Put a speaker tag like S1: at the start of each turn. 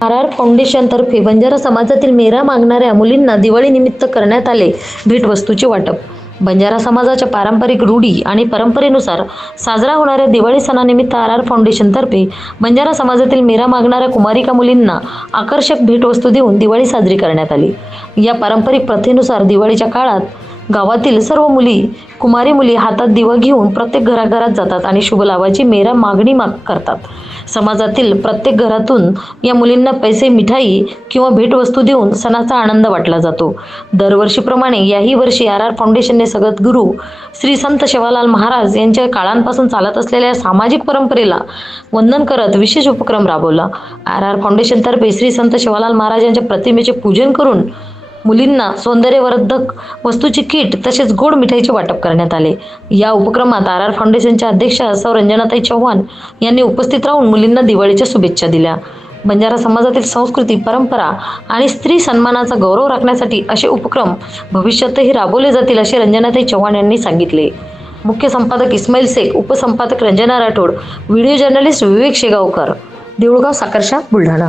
S1: R R फाउंडेशनतर्फे Banjara समाजातील मेरा मागणाऱ्या मुलींना दिवाळीनिमित्त करण्यात आले भेटवस्तूचे वाटप. बंजारा समाजाच्या पारंपरिक रूढी आणि परंपरेनुसार साजरा होणाऱ्या दिवाळी सणानिमित्त आर आर फाउंडेशनतर्फे बंजारा समाजातील मेरा मागणाऱ्या कुमारिका मुलींना आकर्षक भेटवस्तू देऊन दिवाळी साजरी करण्यात आली. या पारंपरिक प्रथेनुसार दिवाळीच्या काळात गावातील सर्व मुली कुमारी मुली हातात दिवा घेऊन प्रत्येक घराघरात जातात आणि शुभलाभाची मेरा मागणी माग करतात. समाजातील प्रत्येक घरातून या मुलींना पैसे मिठाई किंवा भेटवस्तू देऊन सणाचा आनंद वाटला जातो. दरवर्षीप्रमाणे याही वर्षी आर आर फाउंडेशनने सगतगुरू श्री संत शिवालाल महाराज यांच्या काळांपासून चालत असलेल्या सामाजिक परंपरेला वंदन करत विशेष उपक्रम राबवला. आर आर फाउंडेशनतर्फे श्री संत शिवालाल महाराज यांच्या प्रतिमेचे पूजन करून मुलींना सौंदर्यवर्धक वस्तूची किट तसेच गोड मिठाईचे वाटप करण्यात आले. या उपक्रमात आर आर फाउंडेशनच्या अध्यक्षा सौ रंजनाताई चव्हाण यांनी उपस्थित राहून मुलींना दिवाळीच्या शुभेच्छा दिल्या. बंजारा समाजातील संस्कृती परंपरा आणि स्त्री सन्मानाचा गौरव राखण्यासाठी असे उपक्रम भविष्यातही राबवले जातील असे रंजनाताई चव्हाण यांनी सांगितले. मुख्य संपादक इस्माईल शेख उपसंपादक रंजना राठोड व्हिडिओ जर्नलिस्ट विवेक शेगावकर. देऊळगाव साकर्षा बुलढाणा.